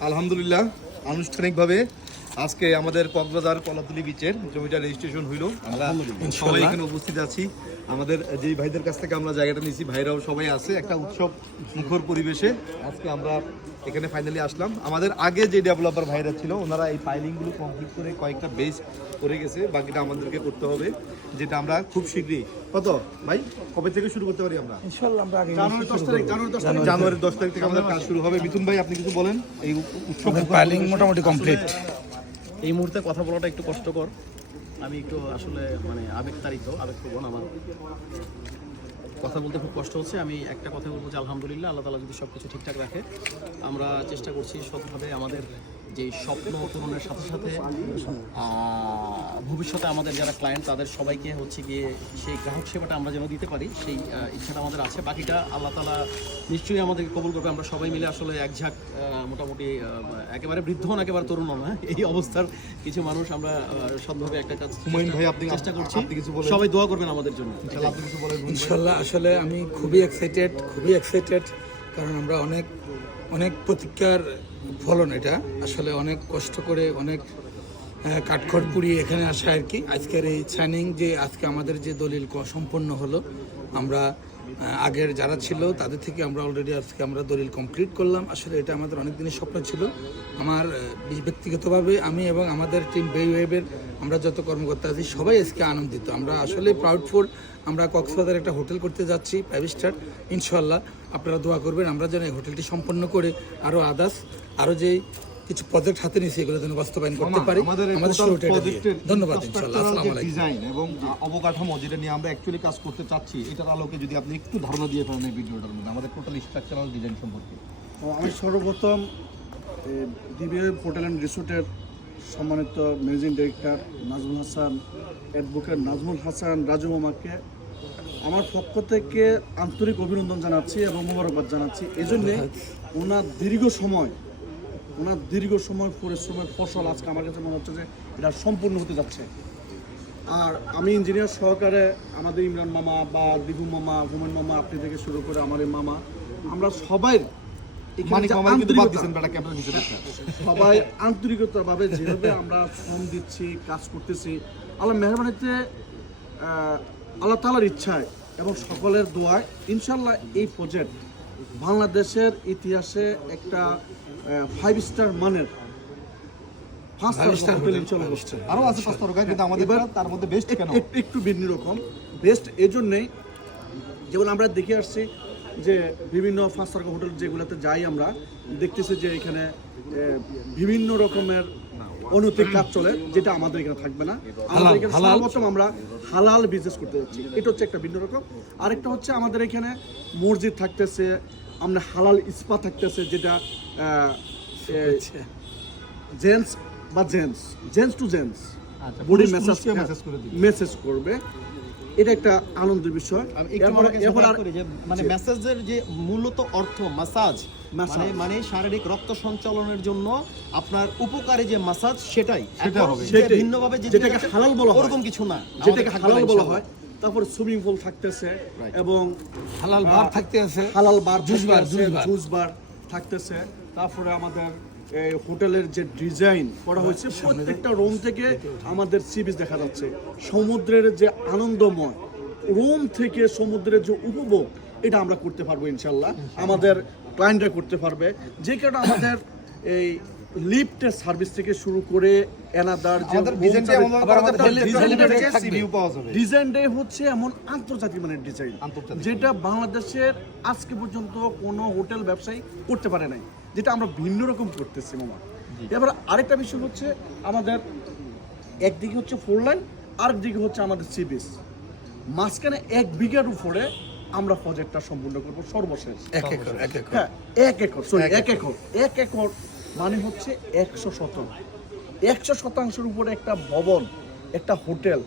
আলহামদুলিল্লাহ আনুষ্ঠানিকভাবে আজকে আমাদের কক্সবাজার কলাতুলি বিচের জমিটা রেজিস্ট্রেশন হইল। আমরা সবাই এখানে উপস্থিত আছি। আমাদের যেই ভাইদের কাছ থেকে আমরা জায়গাটা নিয়েছি ভাইরাও সবাই আছে একটা উৎসব মুখর পরিবেশে। আজকে আমরা এখানে ফাইনালি আসলাম। আমাদের আগে যে ডেভেলপার ভাইরা ছিল ওনারা এই পাইলিংগুলো কমপ্লিট করে কয়েকটা বেস করে গেছে বাকিটা আমাদেরকে করতে হবে যেটা আমরা খুব শীঘ্রই। কত? ভাই কবে থেকে শুরু করতে পারি আমরা? জানুয়ারি দশ তারিখ জানুয়ারি দশ তারিখ থেকে আমাদের কাজ শুরু হবে। মিথুন ভাই আপনি কিছু বলেন? এই উৎসব ফাইলিং মোটামুটি কমপ্লিট এই মুহূর্তে কথা বলাটা একটু কষ্টকর। আমি একটু আসলে মানে আবেগতাড়িত, আবেগপ্রবণ আমার। কথা বলতে খুব কষ্ট হচ্ছে। আমি একটা কথা বলব যে, আলহামদুলিল্লাহ, আল্লাহ তালা যদি সব কিছু ঠিকঠাক রাখে, আমরা চেষ্টা করছি সৎভাবে আমাদের যে স্বপ্ন পূরণের সাথে সাথে ভবিষ্যতে আমাদের যারা ক্লায়েন্ট তাদের সবাইকে হচ্ছে গিয়ে সেই গ্রাহক সেবাটা আমরা যেন দিতে পারি সেই ইচ্ছাটা আমাদের আছে। বাকিটা আল্লাহ তালা নিশ্চয়ই আমাদেরকে কবল করবে। আমরা সবাই মিলে আসলে এক ঝাঁক মোটামুটি একেবারে বৃদ্ধ না একেবারে তরুণ না এই অবস্থার কিছু মানুষ আমরা আহ, সৎভাবে একটা কাজ হুমায়ুন ভাই আপনি চেষ্টা করছি। আপনি কিছু সবাই দোয়া করবেন আমাদের জন্য। আপনি বলেন ইনশাল্লাহ আসলে আমি খুবই এক্সাইটেড খুবই এক্সাইটেড কারণ আমরা অনেক অনেক প্রতীক্ষার ফলন এটা। আসলে অনেক কষ্ট করে অনেক কাঠখড় পুড়িয়ে এখানে আসা আর কি। আজকের এই সাইনিং যে আজকে আমাদের যে দলিল সম্পন্ন হলো, আমরা আগের যারা ছিল তাদের থেকে আমরা অলরেডি আজকে আমরা দলিল কমপ্লিট করলাম। আসলে এটা আমাদের অনেক দিনের স্বপ্ন ছিল। আমার ব্যক্তিগতভাবে আমি এবং আমাদের টিম বেইওয়েবের আমরা যত কর্মকর্তা আছি, সবাই আজকে আনন্দিত। আমরা আসলে প্রাউড ফর আমরা কক্সবাজার একটা হোটেল করতে যাচ্ছি ফাইভ স্টার। ইনশাল্লাহ আপনারা দোয়া করবেন আমরা যেন এই হোটেলটি সম্পন্ন করে আরও আদার্স আরও যে কিছু প্রজেক্ট হাতে নিয়েছি এগুলো যেন বাস্তবায়ন করতে পারি। আমাদের শুরুটা ধন্যবাদ ইনশাল্লাহ আসসালামু আলাইকুম। ডিজাইন এবং অবকাঠামো যেটা নিয়ে আমরা অ্যাকচুয়ালি কাজ করতে চাচ্ছি এটার আলোকে যদি আপনি একটু ধারণা দিয়ে ফেলেন এই ভিডিওটার মধ্যে আমাদের টোটাল স্ট্রাকচারাল ডিজাইন সম্পর্কে। আমি সর্বপ্রথম ডিবিএ হোটেল অ্যান্ড রিসোর্টের সম্মানিত managing director Nazmul Hasan advocate Nazmul Hasan Raju মামাকে আমার পক্ষ থেকে আন্তরিক অভিনন্দন জানাচ্ছি এবং মোবারকবাদ জানাচ্ছি। এই জন্যে ওনার দীর্ঘ সময় ওনার দীর্ঘ সময় পরিশ্রমের ফসল আজকে আমার কাছে মনে হচ্ছে যে এটা সম্পূর্ণ হতে যাচ্ছে। আর আমি ইঞ্জিনিয়ার সহকারে আমাদের ইমরান মামা বা দিবু মামা হুমায়ুন মামা আপনি থেকে শুরু করে আমার এই মামা আমরা সবাই সবাই আন্তরিকতার ভাবে যেভাবে আমরা শ্রম দিচ্ছি কাজ করতেছি আল্লাহ মেহরবানিতে আল্লাহ তালার ইচ্ছায় এবং সকলের দোয়ায় ইনশাল্লাহ এই প্রজেক্ট বাংলাদেশের ইতিহাসে একটা ফাইভ স্টার মানের হচ্ছে। আছে পাঁচ তারকা কিন্তু আমাদের তার মধ্যে বেস্ট কেন? একটু ভিন্ন রকম। বেস্ট এজন্যই যেমন আমরা দেখে আসছি যে বিভিন্ন ফার্স্ট সার্কাল হোটেল যেগুলোতে যাই আমরা দেখতেছি যে এখানে বিভিন্ন রকমের অনৈতিক কাজ চলে যেটা আমাদের এখানে থাকবে না। আমাদের এখানে আমরা হালাল বিজনেস করতে যাচ্ছি। এটা হচ্ছে একটা ভিন্ন রকম। আরেকটা হচ্ছে আমাদের এখানে মসজিদ থাকতেছে আমরা হালাল ইস্পা থাকতেছে যেটা জেন্টস বা gents gents to gents. Body message. Message করবে। এটা একটা আনন্দের বিষয়। মানে মেসেজের যে মূলত অর্থ মাসাজ মানে মানে শারীরিক রক্ত সঞ্চালনের জন্য আপনার উপকারী যে মাসাজ সেটাই। ভিন্নভাবে যেটাকে হালাল বলা ওরকম কিছু না। যেটাকে হালাল বলা হয়। তারপর সুইমিং পুল থাকতেছে এবং হালাল বার থাকতে আছে হালাল বার জুস বার, থাকতেছে, জুস বার। থাকতেছে। তারপরে আমাদের হোটেলের যে ডিজাইন করা হয়েছে, প্রত্যেকটা রুম থেকে আমাদের সি বিচ দেখা যাচ্ছে। সমুদ্রের যে আনন্দময় রুম থেকে সমুদ্রের যে উপভোগ, এটা আমরা করতে পারব ইনশাল্লাহ। আমাদের ক্লায়েন্টরা করতে পারবে। যে কারণে আমাদের এই লিফটের সার্ভিস থেকে শুরু করে এনাদার যে আমাদের room ডিজাইনটা service- এমন আবার আমাদের আমাদের daily- ডিজাইন daily থেকে থাকবে। সিভিউ পাওয়া যাবে। ডিজাইন ডে হচ্ছে এমন আন্তর্জাতিক মানের ডিজাইন যেটা বাংলাদেশের আজকে পর্যন্ত কোনো হোটেল ব্যবসায়ী করতে পারে নাই যেটা আমরা ভিন্ন রকম করতেছি মামা। এবার আরেকটা বিষয় হচ্ছে আমাদের একদিকে হচ্ছে ফোর লাইন আরেকদিকে হচ্ছে আমাদের সি বিচ মাঝখানে এক বিঘার উপরে আমরা প্রজেক্টটা সম্পূর্ণ করব সর্বশেষ। এক একর এক একর। হ্যাঁ এক একর সরি এক একর এক একর। মানে হচ্ছে একশো শতাংশ। একশো শতাংশের উপরে একটা ভবন একটা হোটেল।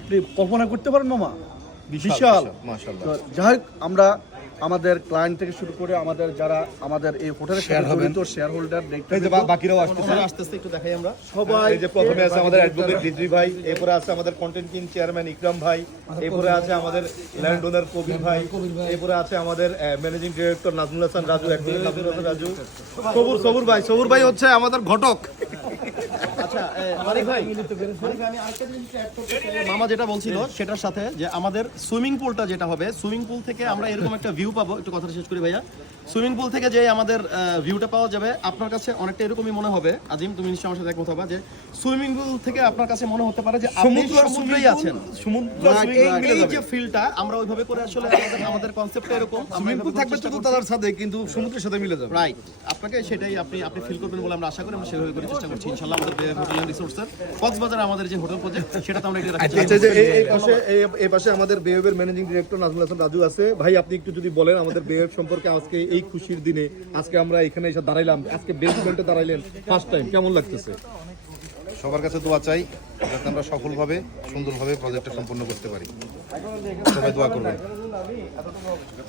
আপনি কল্পনা করতে পারেন মামা? বিশাল যাই হোক আমরা আমাদের ক্লায়েন্ট থেকে শুরু করে আমাদের যারা আমাদের এই হোটেলের সাথে জড়িত শেয়ার হোল্ডার এই যে বাকিরাও আসতেছে। ওনারা আস্তে আস্তে একটু দেখাই আমরা। সবাই এই যে প্রথমে আছে আমাদের অ্যাডভোকেট ডিদ্রি ভাই এরপরে আছে আমাদের কন্টেন্ট কিং চেয়ারম্যান ইকরাম ভাই এরপরে আছে আমাদের ল্যান্ড ওনার কবির ভাই এরপরে আছে আমাদের managing director Nazmul Hasan Raju advocate Nazmul Hasan Raju. Sabur Sabur ভাই সবুর ভাই হচ্ছে আমাদের ঘটক। আচ্ছা। মামা যেটা বলছিল, সেটার সাথে যে আমাদের সুইমিং পুলটা যেটা হবে, সুইমিং পুল থেকে আমরা এরকম একটা ভিউ পাবো একটু কথা শেষ করি ভাইয়া সুইমিং পুল থেকে যে আমাদের ভিউটা পাওয়া যাবে। আপনার কাছে অনেকটা এরকমই মনে হবে। আজিম তুমি নিশ্চয়ই আমার সাথে একমত হবে যে সুইমিং পুল থেকে আপনার কাছে মনে হতে পারে যে আপনি সমুদ্র সমুদ্রেই আছেন। সমুদ্র এই-। যে ফিলটা আমরা ওইভাবে করে আসলে আমাদের কনসেপ্টটা এরকম। সুইমিং পুল থাকবে তো তার সাথে কিন্তু সমুদ্রের সাথে মিলে যাবে। রাইট আপনাকে সেটাই আপনি আপনি ফিল করবেন বলে আমরা আশা করি আমরা সেভাবে করে চেষ্টা করছি। ইনশাআল্লাহ আমাদের হোটেল রিসোর্সের কক্সবাজারে আমাদের যে হোটেল প্রজেক্ট সেটাতে আমরা এটা রাখার আচ্ছা যে এই- এই পাশে এই- পাশে আমাদের বেওয়েবের ম্যানেজিং ডিরেক্টর নাজমুল হাসান রাজু আছে। ভাই আপনি একটু যদি বলেন আমাদের বেওয়েব সম্পর্কে আজকে এই খুশির দিনে আজকে আমরা এখানে এসে দাঁড়াইলাম। আজকে বেসমেন্টে দাঁড়াইলেন। ফার্স্ট টাইম কেমন লাগতেছে? সবার কাছে দোয়া চাই যাতে আমরা সফলভাবে, সুন্দরভাবে প্রজেক্টটা সম্পন্ন করতে পারি। সবাই দোয়া করবেন।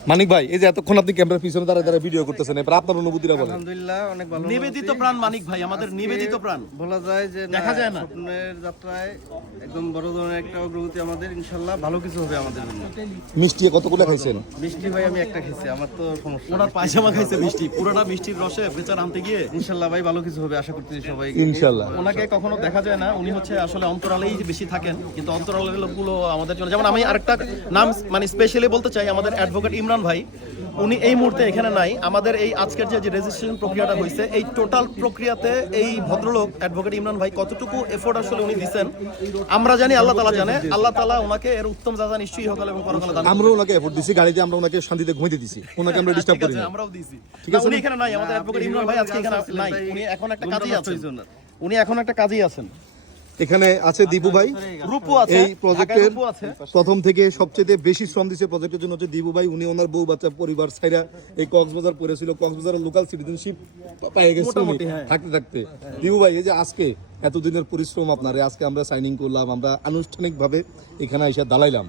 মানিক ভাই এই যে এতক্ষণ আপনি ক্যামেরার পিছনে দাঁড়ায় দাঁড়ায় ভিডিও করতেছেন এবার আপনার অনুভূতিটা বলেন। আলহামদুলিল্লাহ অনেক ভালো নিবেদিত প্রাণ মানিক ভাই আমাদের নিবেদিত প্রাণ। বলা যায় যে দেখা যায় না। স্বপ্নের যাত্রায় একদম বড় ধরনের একটা অগ্রগতি আমাদের ইনশাল্লাহ ভালো কিছু হবে আমাদের জন্য। মিষ্টি কতগুলো খাইছেন? মিষ্টি ভাই আমি একটা খেয়েছি আমার তো সমস্যা। ওনার পায়জামা খাইছে মিষ্টি পুরোটা মিষ্টির রসে বেচার আনতে গিয়ে। ইনশাল্লাহ ভাই ভালো কিছু হবে আশা করতেছি সবাই। ইনশাল্লাহ। ওনাকে কখনো দেখা যায় না উনি হচ্ছে আসলে অন্তরালেই বেশি থাকেন কিন্তু অন্তরালের লোকগুলো আমাদের জন্য যেমন আমি আরেকটা নাম মানে স্পেশালি বলতে চাই আমাদের অ্যাডভোকেট ইমরান ভাই। উনি এই মুহূর্তে এখানে নাই। আমাদের এই আজকের যে যে রেজিস্ট্রেশন প্রক্রিয়াটা হয়েছে এই টোটাল প্রক্রিয়াতে এই ভদ্রলোক অ্যাডভোকেট ইমরান ভাই কতটুকু এফোর্ট আসলে উনি দিচ্ছেন আমরা জানি আল্লাহ তালা জানে। আল্লাহ তালা ওনাকে এর উত্তম যাজা নিশ্চয়ই হোক এবং পরকালে দান আমরা ওনাকে এফোর্ট দিছি গাড়িতে আমরা ওনাকে শান্তিতে ঘুমাইতে দিছি। ওনাকে আমরা ডিস্টার্ব করি আমরাও দিছি। ঠিক আছে উনি এখানে নাই আমাদের অ্যাডভোকেট ইমরান ভাই আজকে এখানে নাই। উনি এখন একটা কাজেই আছেন। উনি এখন একটা কাজেই আছেন। এখানে আছে দীপু ভাই। রূপু আছে। এই প্রজেক্টের প্রথম থেকে সবচেয়ে বেশি শ্রম দিয়েছে প্রজেক্টের জন্য হচ্ছে দীপু ভাই। উনি ওনার বউ বাচ্চা পরিবার ছাইরা এই কক্সবাজার পড়েছিল। কক্সবাজারের লোকাল সিটিজেনশিপ পেয়ে গেছে হ্যাঁ। থাকতে থাকতে। দীপু ভাই এই যে আজকে এতদিনের পরিশ্রম আপনার আজকে আমরা সাইনিং করলাম আমরা আনুষ্ঠানিকভাবে এখানে এসে দাঁড়াইলাম।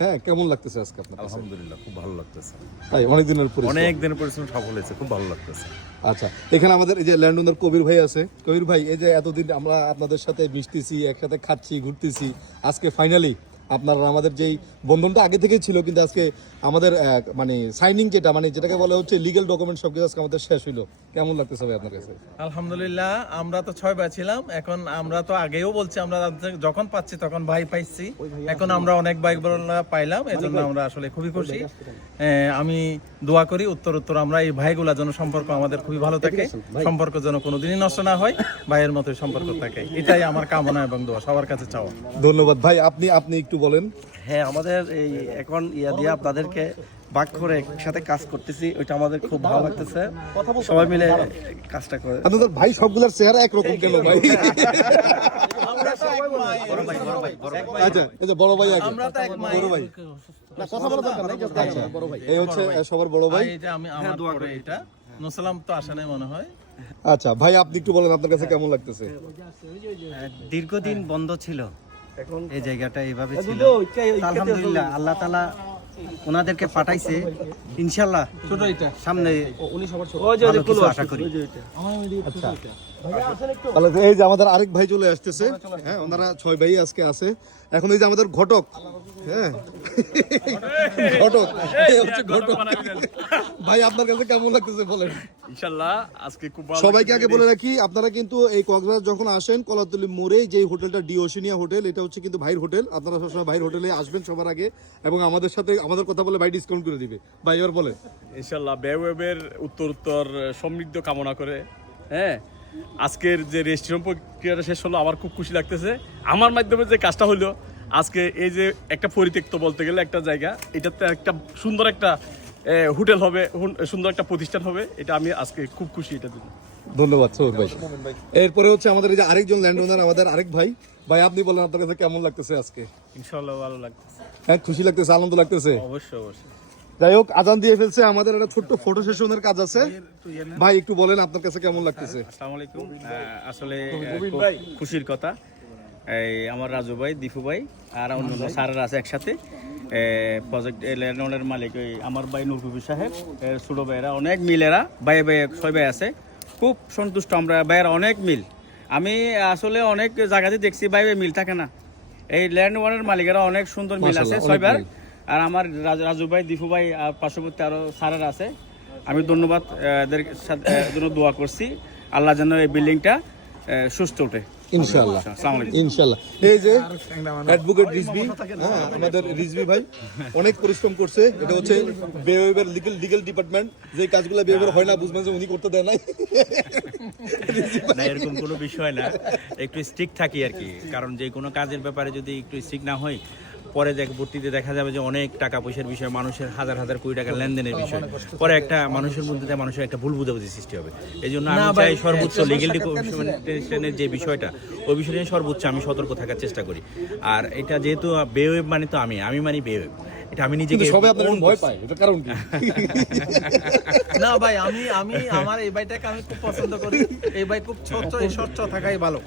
হ্যাঁ কেমন লাগতেছে আজকে আপনার আলহামদুলিল্লাহ খুব ভালো লাগতেছে। তাই অনেক দিনের পরিশ্রম অনেক দিনের পরিশ্রম সফল হয়েছে খুব ভালো লাগতেছে। আচ্ছা এখানে আমাদের এই যে ল্যান্ড ওনার কবির ভাই আছে কবির ভাই এই যে এতদিন আমরা আপনাদের সাথে মিশতেছি একসাথে খাচ্ছি ঘুরতেছি আজকে ফাইনালি আপনার আমাদের যেই বন্ধনটা আগে থেকেই ছিল কিন্তু আজকে আমাদের মানে সাইনিং যেটা মানে যেটাকে বলা হচ্ছে লিগেল ডকুমেন্ট সব কিছু আজকে আমাদের শেষ হইল। কেমন লাগতেছে ভাই আপনার কাছে? আলহামদুলিল্লাহ আমরা তো ছয় ভাই ছিলাম এখন আমরা তো আগেও বলছি আমরা যখন পাচ্ছি তখন ভাই পাইছি। এখন আমরা অনেক ভাই পাইলাম এজন্য আমরা আসলে খুবই খুশি। আমি দোয়া করি উত্তর উত্তর আমরা এই ভাইগুলা যেন সম্পর্ক আমাদের খুবই ভালো থাকে সম্পর্ক যেন কোনোদিনই নষ্ট না হয় ভাইয়ের মতোই সম্পর্ক থাকে। এটাই আমার কামনা এবং দোয়া সবার কাছে চাওয়া। ধন্যবাদ। ভাই আপনি আপনি একটু বলেন। হ্যাঁ আমাদের এই এখন ইয়া দিয়ে আপনাদেরকে বাক করে একসাথে কাজ করতেছি ওইটা আমাদের খুব ভালো লাগতেছে। সবাই মিলে কাজটা করে। আপনাদের ভাই সবগুলোর চেহারা একরকম কেন ভাই? আচ্ছা এই যে বড় ভাই আগে। আমরা তো এক মাই বড় ভাই। কথা বলা দরকার নাই just দেখা, বড় ভাই। এই হচ্ছে সবার বড় ভাই। এই আমি আমার পরে এটা। নোসালাম তো আসে নাই মনে হয়। আচ্ছা ভাই আপনি একটু বলেন আপনার কাছে কেমন লাগতেছে? দীর্ঘদিন বন্ধ ছিল। এই জায়গাটা এইভাবে ছিল। আলহামদুলিল্লাহ আল্লাহ তালা ওনাদেরকে পাঠাইছে। ইনশাল্লাহ ছোট এটা। সামনে আশা করি। তাহলে এই যে আমাদের আরেক ভাই চলে আসতেছে। হ্যাঁ ওনারা ছয় ভাই আজকে আছে। এখন এই যে আমাদের ঘটক হ্যাঁ। ঘটক। হচ্ছে ঘটক ভাই আপনার কাছে কেমন লাগতেছে বলেন? ইনশাল্লাহ আজকে খুব ভালো সবাইকে আগে বলে রাখি আপনারা কিন্তু এই কক্সবাজার যখন আসেন কলাতলি মোড়ে যে হোটেলটা ডিওশিনিয়া হোটেল এটা হচ্ছে কিন্তু ভাইয়ের হোটেল। আপনারা সবসময় ভাইয়ের হোটেলে আসবেন সবার আগে এবং আমাদের সাথে আমাদের কথা বলে ভাই ডিসকাউন্ট করে দিবে। ভাই এবার বলেন। ইনশাল্লাহ ব্যবহাবের উত্তর উত্তর সমৃদ্ধ কামনা করে হ্যাঁ? আজকের যে রেজিস্ট্রেশন প্রক্রিয়াটা শেষ হলো আমার খুব খুশি লাগতেছে। আমার মাধ্যমে যে কাজটা হলো আজকে এই যে একটা পরিত্যক্ত বলতে গেলে একটা জায়গা এটাতে একটা সুন্দর একটা হোটেল হবে সুন্দর একটা প্রতিষ্ঠান হবে এটা আমি আজকে খুব খুশি এটা জন্য ধন্যবাদ সৌর ভাই। এরপরে হচ্ছে আমাদের এই যে আরেকজন ল্যান্ড ওনার আমাদের আরেক ভাই। ভাই আপনি বলেন আপনার কাছে কেমন লাগতেছে আজকে? ইনশাল্লাহ ভালো লাগতেছে। হ্যাঁ খুশি লাগতেছে আনন্দ লাগতেছে? অবশ্যই অবশ্যই। যাই হোক আজান দিয়ে ফেলছে আমাদের একটা ছোট্ট ফটো সেশনের কাজ আছে। ভাই একটু বলেন আপনার কাছে কেমন লাগতেছে? আসসালামু আলাইকুম। আসলে খুশির কথা। এই আমার রাজু ভাই দীপু ভাই আর অন্যান্য স্যাররা আছে একসাথে। প্রজেক্ট ল্যান্ডের মালিক ওই আমার ভাই নুরকুবি সাহেব এর ছোটো ভাইয়েরা অনেক মিলেরা ভাই ভাই ছয় ভাই আছে। খুব সন্তুষ্ট আমরা ভাইয়েরা অনেক মিল। আমি আসলে অনেক জায়গাতে দেখছি ভাই ভাই মিল থাকে না। এই ল্যান্ড ওয়ানের মালিকেরা অনেক সুন্দর মিল আছে ছয়বার আর আমার রাজ- রাজু ভাই দীপু ভাই আর পার্শ্ববর্তী আরও স্যারের আছে। আমি ধন্যবাদ এদের সাথে জন্য দোয়া করছি। আল্লাহ যেন এই বিল্ডিংটা সুস্থ ওঠে। ইনশাআল্লাহ। ইনশাআল্লাহ। এই যে অ্যাডভোকেট রিজবি হ্যাঁ আমাদের রিজবি ভাই অনেক পরিশ্রম করছে। এটা হচ্ছে বেওয়েবের লিগ্যাল লিগ্যাল ডিপার্টমেন্ট যে কাজগুলো বেওয়েবের হয় না বুঝবেন যে উনি করতে দেয় নাই। না এরকম কোনো বিষয় না। একটু স্ট্রিক্ট থাকি আর কি। কারণ যে কোনো কাজের ব্যাপারে যদি একটু স্ট্রিক না হয় পরে দেখ ভর্তিতে দেখা যাবে যে অনেক টাকা পয়সার বিষয় মানুষের হাজার হাজার কোটি টাকা লেনদেনের বিষয়। পরে একটা মানুষের মধ্যে মানুষের একটা ভুল বুঝাবুঝি সৃষ্টি হবে। এই জন্য আমি চাই সর্বোচ্চ লিগেল ডকুমেন্টেশনের যে বিষয়টা ওই বিষয় নিয়ে সর্বোচ্চ আমি সতর্ক থাকার চেষ্টা করি। আর এটা যেহেতু বেওয়েব মানে তো আমি আমি মানি বেওয়েব। এটা আমি নিজেকে সবাই আপনার ভয় পায় এটা কারণ কি? না ভাই আমি আমি আমার এই বাইটাকে আমি খুব পছন্দ করি। এই বাই খুব স্বচ্ছ এই স্বচ্ছ থাকাই ভালো।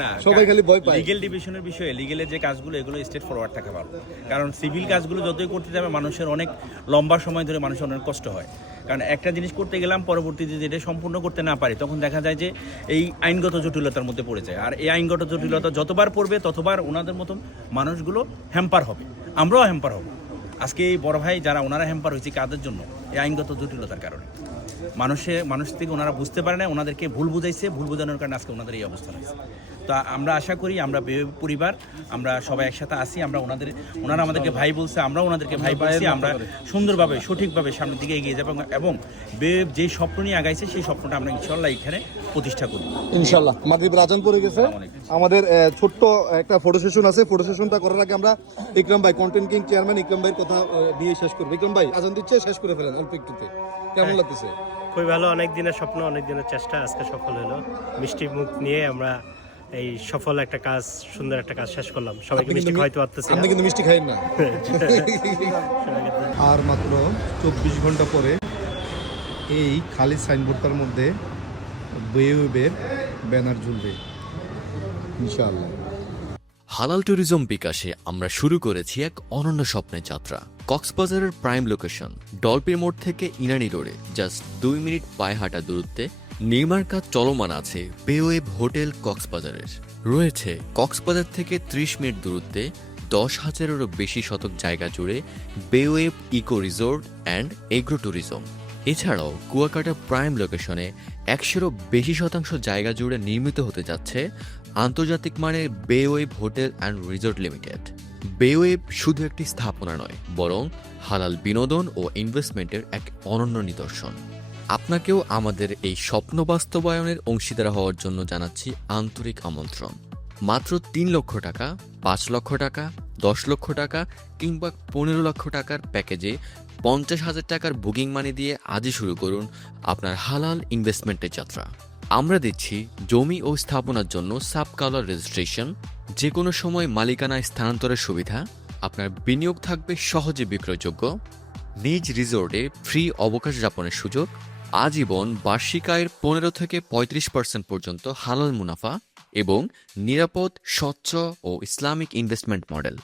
না সবাই খালি ভয় পায়। লিগেল ডিভিশনের বিষয়ে লিগেলের যে কাজগুলো এগুলো স্টেট ফরওয়ার্ড থাকা ভালো। কারণ সিভিল কাজগুলো যতই করতে যাবে মানুষের অনেক লম্বা সময় ধরে মানুষের অনেক কষ্ট হয়। কারণ একটা জিনিস করতে গেলাম পরবর্তীতে যদি এটা সম্পূর্ণ করতে না পারি তখন দেখা যায় যে এই আইনগত জটিলতার মধ্যে পড়ে যায়। আর এই আইনগত জটিলতা যতবার পড়বে ততবার ওনাদের মতন মানুষগুলো হ্যাম্পার হবে। আমরাও হ্যাম্পার হব। আজকে এই বড় ভাই যারা ওনারা হ্যাম্পার হয়েছে কাদের জন্য? এই আইনগত জটিলতার কারণে। মানুষে মানুষ থেকে ওনারা বুঝতে পারে না, ওনাদেরকে ভুল বুঝাইছে, ভুল বোঝানোর কারণে আজকে ওনাদের এই অবস্থা হয়েছে। তো আমরা আশা করি আমরা পরিবার আমরা সবাই একসাথে আসি আমরা ওনাদের ওনারা আমাদেরকে ভাই বলছে আমরা ওনাদেরকে ভাই বলছি আমরা সুন্দরভাবে সঠিকভাবে সামনের দিকে এগিয়ে যাব এবং যে স্বপ্ন নিয়ে আগাইছে সেই স্বপ্নটা আমরা ইনশাল্লাহ এখানে প্রতিষ্ঠা করি। ইনশাল্লাহ। মাগরিবের আজান পড়ে গেছে। আমাদের ছোট্ট একটা ফটো সেশন আছে। ফটো সেশনটা করার আগে আমরা ইকরাম ভাই কন্টেন্ট কিং চেয়ারম্যান ইকরাম ভাইয়ের কথা দিয়ে শেষ করব। ইকরাম ভাই আজান দিচ্ছে শেষ করে ফেলেন অল্প একটুতে। কেমন লাগতেছে? খুবই ভালো। অনেক দিনের স্বপ্ন অনেক দিনের চেষ্টা। আজকে সফল হলো। মিষ্টি মুখ নিয়ে আমরা এই সফল একটা কাজ সুন্দর একটা কাজ শেষ করলাম। সবাইকে মিষ্টি খাওয়াইতে পারতেছি আপনি কিন্তু মিষ্টি খাইন না। আর মাত্র চব্বিশ ঘণ্টা পরে এই খালি সাইনবোর্ডটার মধ্যে বেয়েবের ব্যানার ঝুলবে। ইনশাআল্লাহ। হালাল ট্যুরিজম বিকাশে আমরা শুরু করেছি এক অনন্য স্বপ্নের যাত্রা। কক্সবাজারের প্রাইম লোকেশন ডলপি মোড় থেকে ইনানি রোডে জাস্ট দুই মিনিট পায়ে হাঁটা দূরত্বে নির্মাণ কাজ চলমান আছে বেওয়েব হোটেল কক্সবাজারের। রয়েছে কক্সবাজার থেকে ত্রিশ মিনিট দূরত্বে দশ হাজারেরও বেশি শতক জায়গা জুড়ে Bewave eco resort and agro tourism এছাড়াও কুয়াকাটা প্রাইম লোকেশনে একশোরও বেশি শতাংশ জায়গা জুড়ে নির্মিত হতে যাচ্ছে আন্তর্জাতিক মানের Bewave hotel and resort limited. Bewave শুধু একটি স্থাপনা নয়, বরং হালাল বিনোদন ও ইনভেস্টমেন্টের এক অনন্য নিদর্শন। আপনাকেও আমাদের এই স্বপ্ন বাস্তবায়নের অংশীদার হওয়ার জন্য জানাচ্ছি আন্তরিক আমন্ত্রণ। মাত্র তিন লক্ষ টাকা, পাঁচ লক্ষ টাকা, দশ লক্ষ টাকা কিংবা পনেরো লক্ষ টাকার প্যাকেজে পঞ্চাশ হাজার টাকার বুকিং মানি দিয়ে আজই শুরু করুন আপনার হালাল ইনভেস্টমেন্টের যাত্রা। আমরা দিচ্ছি জমি ও স্থাপনার জন্য সাব কালার রেজিস্ট্রেশন। যে কোনো সময় মালিকানায় স্থানান্তরের সুবিধা, আপনার বিনিয়োগ থাকবে সহজে বিক্রয়যোগ্য। নিজ রিসোর্টে ফ্রি অবকাশ যাপনের সুযোগ আজীবন বার্ষিক আয়ের পনেরো থেকে পঁয়ত্রিশ পার্সেন্ট পর্যন্ত হালাল মুনাফা এবং নিরাপদ, স্বচ্ছ ও ইসলামিক ইনভেস্টমেন্ট মডেল